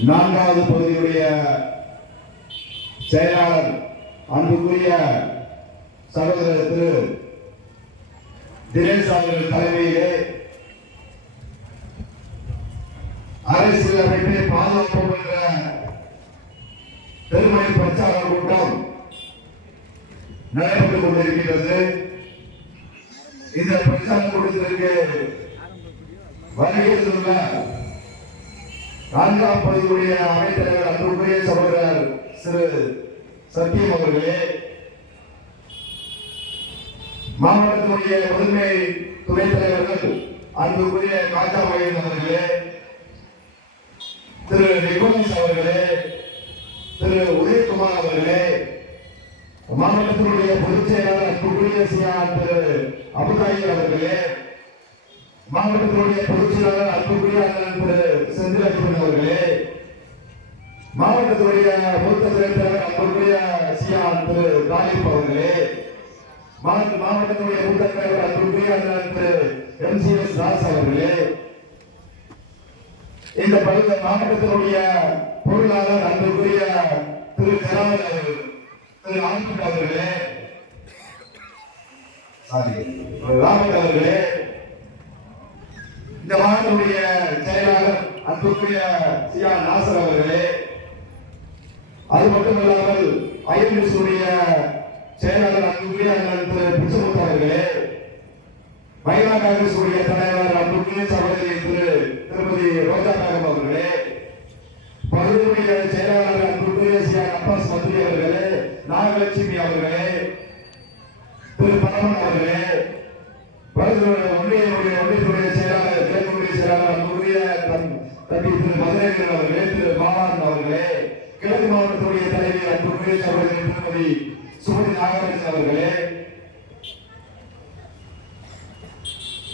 நான்காவது பகுதியுடைய செயலாளர் அன்புக்குரிய சகோதரர் திரு தினேஷ் அவர்கள் தலைமையிலே அரசியல் அமைப்பை பாதுகாப்போம் என்ற பெருமை பிரச்சார கூட்டம் நடைபெற்றுக் கொண்டிருக்கிறது இந்த பிரச்சார கூட்டத்திற்கு வருகை நான்காம் பகுதியுடைய அவைத்தலைவர் அன்புக்குரிய சகோதரர் சிறு சத்தியம் அவர்களே. மாவட்டத்தினுடைய முதன்மை துணைத் தலைவர்கள் அன்புக்குரிய காக்கா மகேந்திரன் அவர்களே திரு நிகோலஸ் அவர்களே திரு உதயகுமார் அவர்களே மாவட்டத்தினுடைய பொதுச் செயலாளர் அன்புக்குரிய சியா திரு அபுதாயி அவர்களே மாவட்டத்தினுடைய பொதுச் செயலாளர் அன்புக்குரிய திரு செந்திலட்சுமன் அவர்களே மாவட்டத்தினுடைய மூத்த செயலாளர் தலைவர் அன்புக்குரிய சியா திரு தாலிப் அவர்களே மாவட்டத்துடைய மூத்த தலைவர் அன்புக்குரிய திரு எம் சி எஸ் தாஸ் அவர்களே இந்த பகுதி மாவட்டத்தினுடைய பொருளாளர் அன்புக்குரிய திரு கராவல் திரு ஆனந்த் அவர்களே சாரி ராமன் அவர்களே இந்த மாவட்டத்துடைய செயலாளர் அன்புக்குரிய சியா நாசர் அவர்களே அது மட்டுமல்லாமல் ஐஎம்எஸ்டைய செயலாளர் அன்புக்குரிய திரு பிச்சமுத்து அவர்களே மகிழா காங்கிரசுடைய தலைவர் அன்புக்குரிய சகோதரி திரு திருமதி ரோஜா பேகம் அவர்களே பகுதியுடைய செயலாளர் அன்புக்குரிய சியா அப்பாஸ் மந்திரி அவர்களே நாகலட்சுமி அவர்களே திரு பரமன் அவர்களே பகுதியுடைய ஒன்றியனுடைய ஒன்றியத்துடைய செயலாளர் கிழக்குடைய செயலாளர் அன்புக்குரிய தம் தம்பி திரு அவர்களே திரு அவர்களே கிழக்கு மாவட்டத்துடைய தலைவர் அன்புக்குரிய சகோதரி திருமதி சுமதி நாகராஜன் அவர்களே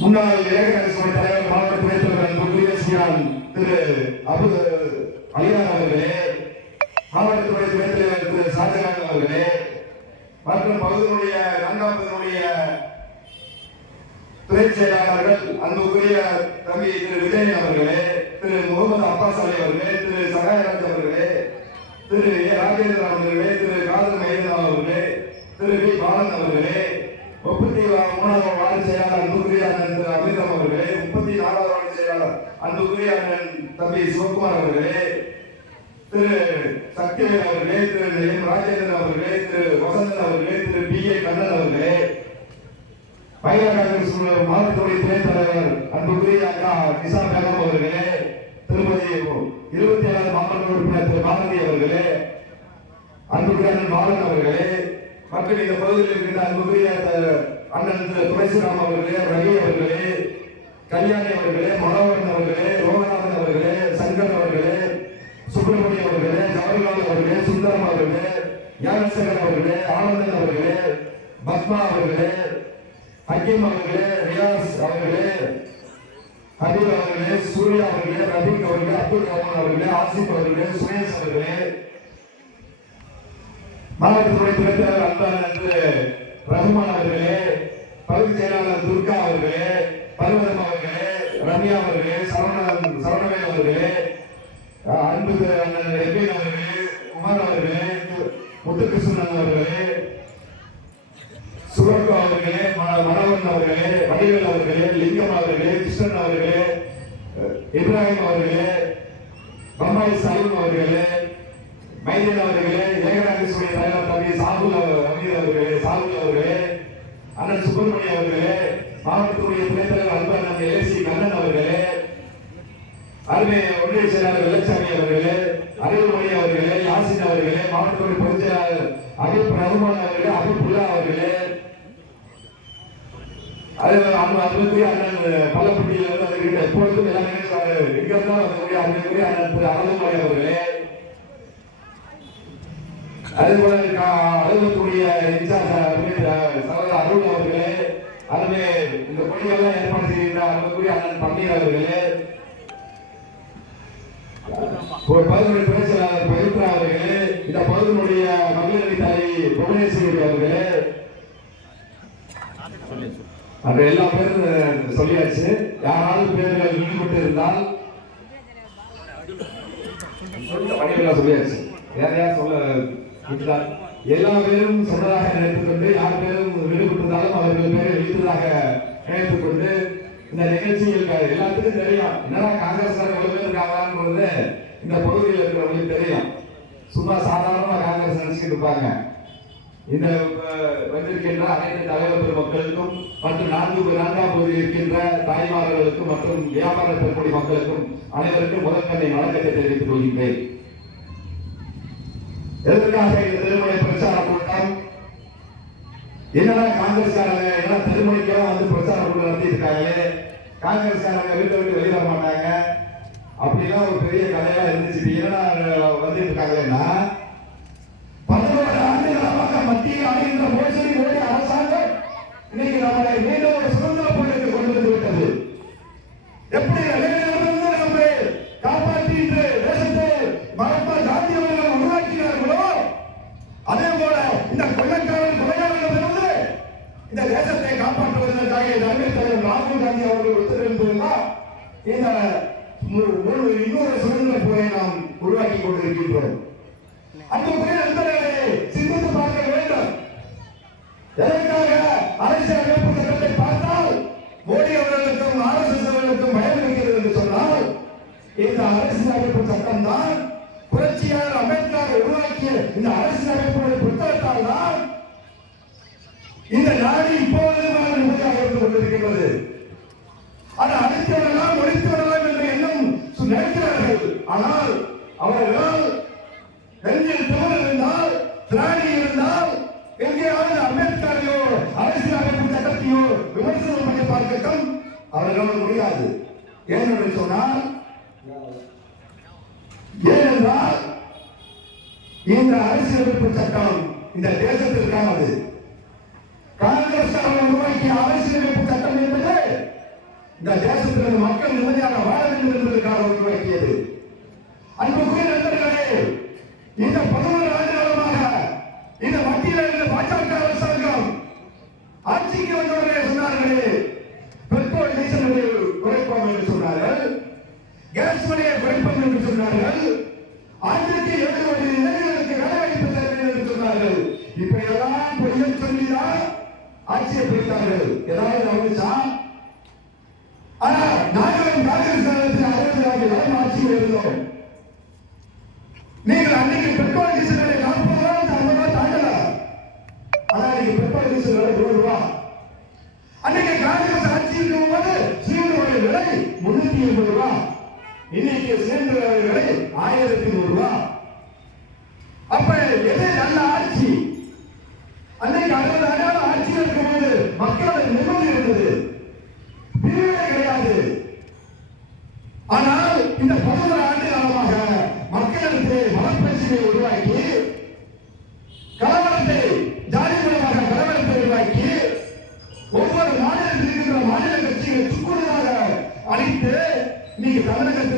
முன்னாள் இளைஞர் தலைவர் மாவட்ட துணைத் அன்புக்குரிய சியான் திரு அபு அலியான் அவர்களே தலைவர் திரு ஷாஜகான் அவர்களே மற்றும் பகுதியினுடைய நான்காவதுடைய துணை செயலாளர்கள் அன்புக்குரிய தம்பி திரு விஜயன் அவர்களே திரு முகமது அப்பாஸ் அலி அவர்களே திரு சகாயராஜ் அவர்களே திரு ஏ ராஜேந்திரன் அவர்களே திரு காதர் மகேந்திரன் அவர்களே திரு வி பாலன் அவர்களே முப்பத்தி மூணாவது வார்டு செயலாளர் அன்புக்குரிய அண்ணன் திரு அமிர்தம் அவர்களே முப்பத்தி நாலாவது வார்டு செயலாளர் அன்புக்குரிய அண்ணன் தம்பி சிவகுமார் அவர்களே திரு சக்திவேல் அவர்களே திரு எம் ராஜேந்திரன் அவர்களே திரு வசந்தன் அவர்களே திரு பி ஏ கண்ணன் அவர்களே மகிழா காங்கிரஸ் மாவட்டத்துடைய துணைத் தலைவர் அன்புக்குரிய அக்கா நிசா பேகம் அவர்களே திருமதி இருபத்தி ஏழாவது மாவட்ட உறுப்பினர் திரு பாரதி அவர்களே அன்புக்குரிய பாலன் அவர்களே மற்றும் இந்த பகுதியில் இருக்கின்ற அன்புக்குரிய அண்ணன் திரு துளசிராம் அவர்களே ரவி அவர்களே கல்யாணி அவர்களே மனோகரன் அவர்களே ரோகநாதன் அவர்களே சங்கர் அவர்களே சுப்பிரமணியம் அவர்களே ஜவஹர்லால் அவர்களே சுந்தரம் அவர்களே ஞானசேகரன் அவர்களே ஆனந்தன் அவர்களே பத்மா அவர்களே ஹக்கீம் அவர்களே ரியாஸ் அவர்களே ஹபீப் அவர்களே சூர்யா அவர்களே ரபீக் அவர்களே அப்துல் ரஹ்மான் அவர்களே ஆசிப் அவர்களே சுரேஷ் அவர்களே. மாவட்டத்துடைய துணைத்தலைவர் அன்பான திரு ரஹ்மான் அவர்களே பகுதி செயலாளர் துர்கா அவர்களே பருவதம் அவர்களே ரம்யா அவர்களே சரவணன் சரவணவே அவர்களே அன்பு திரு அண்ணன் எபின் அவர்களே குமார் அவர்களே முத்துகிருஷ்ணன் அவர்களே மனோகரன் அவர்களே வடிவேல் அவர்களே லிங்கம் அவர்களே கிருஷ்ணன் அவர்களே இப்ராஹிம் அவர்களே பம்பாய் சாலிம் அவர்களே மைதன் அவர்களே ஏகநாகேஸ்வரி தலைவர் தம்பி சாகுல் அவர்- அமீர் அவர்களே சாகுல் அவர்களே அண்ணன் சுப்பிரமணியம் அவர்களே மாவட்டத்துடைய துணைத்தலைவர் அன்பு அண்ணன் எல்எஸ்சி கண்ணன் அவர்களே அருமை ஒன்றிய செயலாளர் வெள்ளச்சாமி அவர்களே அறிவுமணி அவர்களே யாசின் அவர்களே மாவட்டத்துடைய பொதுச் செயலாளர் அபிப் ரகுமான் அவர்களே அபிப் புல்லா அவர்களே அதே மாதிரி அண்ணன் அன்புக்குரிய அண்ணன் பள்ளப்பட்டியில இருந்து வருகின்ற எப்பொழுதும் எல்லா நிகழ்ச்சியாளர் எங்க இருந்தாலும் அண்ணன் திரு அருள்மொழி அவர்களே. அதே போல அலுவலகத்துடைய இன்சார்ஜ் அருள் அவர்களே அதுவே இந்த கொடியெல்லாம் ஏற்பாடு செய்கின்ற அன்புக்குரிய அண்ணன் பன்னீர் அவர்களே. ஒரு பகுதியுடைய துணை செயலாளர் பவித்ரா அவர்களே இந்த பகுதியினுடைய மகளிர் அணி தலைவி புவனேஸ்வரி அவர்களே. அப்ப எல்லா பேரும் சொல்லியாச்சு. யாராவது பேர்கள் ஈடுபட்டு இருந்தால் பணியெல்லாம் சொல்லியாச்சு. வேற யார் சொல்ல விட்டுட்டார் எல்லா பேரும் சொன்னதாக நினைத்துக்கொண்டு யார் பேரும் விடுபட்டிருந்தாலும் அவர்கள் பேரை எழுத்ததாக நினைத்துக்கொண்டு இந்த நிகழ்ச்சியில் எல்லாத்துக்கும் தெரியும். என்னடா காங்கிரஸ் எவ்வளவு பேர் இருக்காங்கன்றது இந்த பகுதியில் இருக்கிறவங்களுக்கு தெரியும். சும்மா சாதாரணமா காங்கிரஸ் நினைச்சுக்கிட்டு இருப்பாங்க. இந்த வந்திருக்கின்ற அனைத்து தலைவர் பெருமக்களுக்கும் மற்றும் நான்கு நான்காம் பகுதி இருக்கின்ற தாய்மார்களுக்கும் மற்றும் வியாபார பெருமுடி மக்களுக்கும் அனைவருக்கும் முதற்கண்ணை வணக்கத்தை தெரிவித்துக் கொள்கின்றேன். எதற்காக இந்த திருமண பிரச்சார கூட்டம்? என்னடா காங்கிரஸ்காரங்க எல்லாம் திருமணிக்கெல்லாம் வந்து பிரச்சார கூட்டம் நடத்தி இருக்காங்களே காங்கிரஸ்காரங்க வீட்டை விட்டு வெளியிட மாட்டாங்க. அப்படிலாம் ஒரு பெரிய கதையா இருந்துச்சு. இப்ப என்னடா வந்துட்டு பதினோரு ஆண்டுகளாக மத்தியில் ஆளுகின்ற மோசடி மோடி அரசாங்கம் இன்னைக்கு நம்மளை மீண்டும் ஒரு சுதந்திர போராட்டத்தை கொண்டு வந்து விட்டது எப்படி நிலையிலிருந்து நம்மை காப்பாற்றிட்டு தேசத்தை மகாத்மா காந்தி அவர்கள் உருவாக்கினார்களோ அதே போல இந்த கொள்ளக்காரன் கொலையாளர்களிலிருந்து இந்த தேசத்தை காப்பாற்றுவதற்காக இந்த அறிவியல் தலைவர் ராகுல் காந்தி அவர்கள் ஒத்துழைப்பதுதான் இந்த ஒரு இன்னொரு சுதந்திர போரை நாம் உருவாக்கி கொண்டிருக்கின்றோம். அந்த போய் நண்பர்களே சிந்தித்து பார்க்க வேண்டும். எதற்காக அரசியல் அமைப்பு சட்டத்தை பார்த்தால் மோடி அவர்களுக்கும் ஆர்எஸ்எஸ் அவர்களுக்கும் பயம் இருக்கிறது என்று சொன்னால் இந்த அரசியல் அமைப்பு சட்டம் தான் புரட்சியாளர் அம்பேத்கர் உருவாக்கி இந்த அரசியல் அமைப்புடைய புத்தகத்தால் தான் இந்த நாடு இப்போது நிம்மதியாக இருந்து கொண்டிருக்கிறது அதை அழித்து விடலாம் ஒழித்து விடலாம் என்ற எண்ணம் சு- நினைக்கிறார்கள் ஆனால் அவர்கள் நெஞ்சில் தவறு இருந்தால் திராணி இருந்தால் எங்கேயாவது அம்பேத்கரையோ அரசியல் அமைப்பு சட்டத்தையோ விமர்சனம் பண்ணி பார்க்கட்டும் அவர்களால் முடியாது. ஏனென்று சொன்னால் ஏனென்றால் இந்த அரசியலமைப்பு சட்டம் இந்த தேசத்திற்கானது. காங்கிரஸ் அவர்கள் உருவாக்கிய அரசியலமைப்பு சட்டம் என்பது இந்த தேசத்திலிருந்து மக்கள் நிம்மதியாக வாழ வேண்டும் என்பதற்காக உருவாக்கியது. அன்புக்குரிய நண்பர்களே இந்த நீங்கள் அன்னைக்கு பெட்ரோல் டீசல் விலை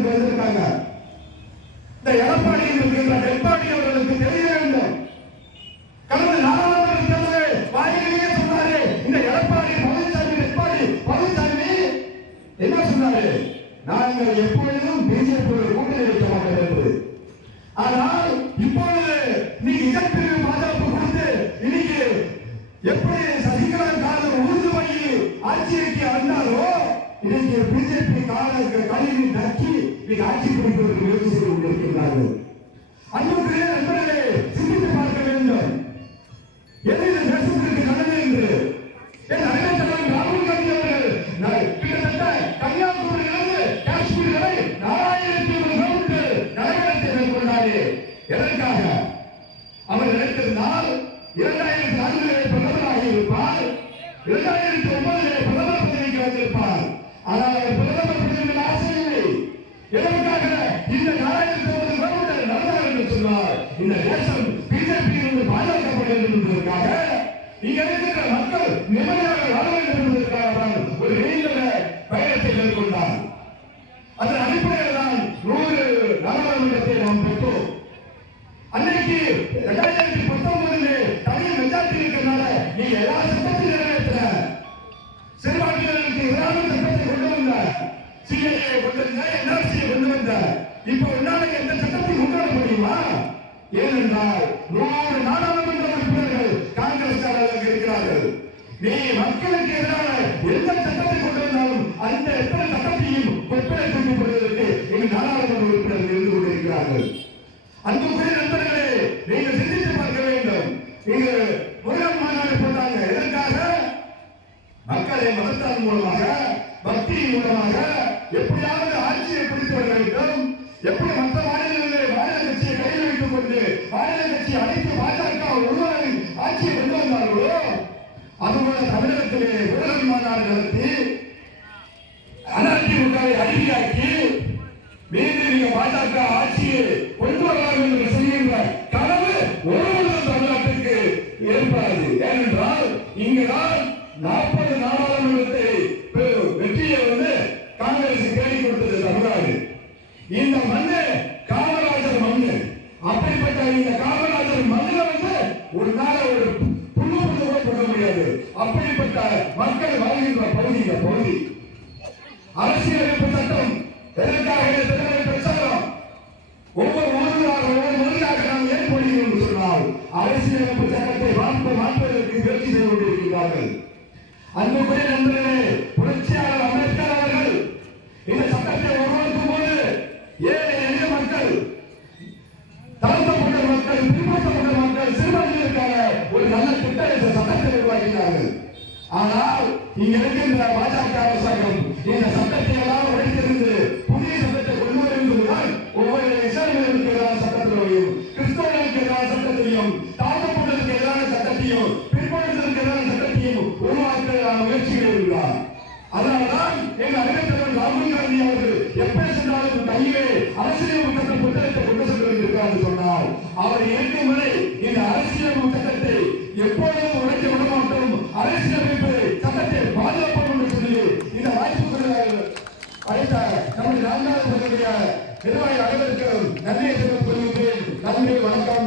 தமிழகத்துக்கு வந்திருக்காங்க. இந்த எடப்பாடி இருக்கின்ற எடப்பாடி அவர்களுக்கு தெரிய வேண்டும். கடந்த நாடாளுமன்ற தேர்தலில் வாயிலேயே சொன்னாரு இந்த எடப்பாடி பழனிசாமி எடப்பாடி பழனிசாமி. என்ன சொன்னாரு? நாங்கள் எப்பொழுதும் பிஜேபி கூட்டணி வைக்க மாட்டோம் என்று. ஆனால் இப்பொழுது நீ இதற்கு பாதுகாப்பு கொடுத்து இன்னைக்கு எப்படி சசிகலா காலம் உருது வழி ஆட்சிக்கு வந்தாரோ இன்னைக்கு பிஜேபி கால கழிவு நக்கி இன்னைக்கு ஆட்சி பிடிப்பதற்கு முயற்சி செய்து கொண்டிருக்கிறார்கள் அன்புக்குரிய நண்பர்களே சிந்தித்து பார்க்க வேண்டும். எது இந்த தேசத்திற்கு நல்லது என்று? என் அறிஞர் தலைவர் ராகுல் காந்தி அவர்கள் கிட்டத்தட்ட கன்னியாகுமரியிலிருந்து காஷ்மீர் வரை நாலாயிரத்தி ஒரு கிலோமீட்டர் நடைபயணத்தை மேற்கொண்டாரே. எதற்காக? அவர் நினைத்திருந்தால் இரண்டாயிரத்தி நான்கிலே பிரதமராக இருப்பார். இரண்டாயிரத்தி ஒன்பதிலே பிரதமர் மக்களை மூலமாக பக்தியின் மூலமாக எப்படியாவது ஆட்சியை பிடித்து வர வேண்டும். எப்படி மற்ற மாநிலங்களிலே மாநில கட்சியை கையில் வைத்துக் கொண்டு மாநில கட்சியை அனைத்து பாஜக உருவாகி ஆட்சியை கொண்டு வந்தார்களோ அதுபோல தமிழகத்திலே உடல் மாநாடு நடத்தி அதிமுகவை அடிமையாக்கி மீண்டும் நீங்க பாஜக ஆட்சியை கொண்டு வரலாம் என்று செய்கின்ற கனவு ஒருவரும் தமிழ்நாட்டுக்கு ஏற்படாது. ஏனென்றால் இங்குதான் நாற்பது நாடாளுமன்றத்தை வெற்றியை வந்து காங்கிரஸ் கேள்வி கொடுத்தது தமிழ்நாடு. இந்த மண்ணு காமராஜர் மண்ணு. அப்படிப்பட்ட இந்த காமராஜர் மண்ணில் வந்து ஒரு நாள ஒரு புல்லு புல்லு கூட போட முடியாது. அப்படிப்பட்ட மக்கள் வாழ்கின்ற பகுதி இந்த பகுதி. அரசியலமைப்பு அன்புக்குரிய நண்பர்களே புரட்சியாளர் அம்பேத்கர் அவர்கள் இந்த சட்டத்தை உருவாக்கும் போது ஏழை எளிய மக்கள் தாழ்த்தப்பட்ட மக்கள் பின்பற்றப்பட்ட மக்கள் சிறுபான்மையினருக்கான ஒரு நல்ல திட்டம் இந்த சட்டத்தை உருவாக்கினார்கள். ஆனால் இங்க இருக்கின்ற பாஜக அரசாங்கம் இந்த சட்டத்தை எல்லாம் ராகுல் எப்படி சென்றாலும் கையிலே அரசியல் சட்ட புத்தகத்தை கொண்டு சென்று இருக்கிறார் சொன்னார் அவர் இருக்கும் வரை இந்த அரசியல் புத்தகத்தை எப்பொழுதும் உடைக்க விட மாட்டோம். அரசியலமைப்பு சட்டத்தை பாதுகாப்போம் என்று சொல்லி இந்த வாய்ப்பு அழைத்த நம்முடைய நான்காவது பகுதிய நிர்வாகி அனைவருக்கும் நன்றியை தெரிவித்துக் கொள்கிறேன் நன்றி வணக்கம்.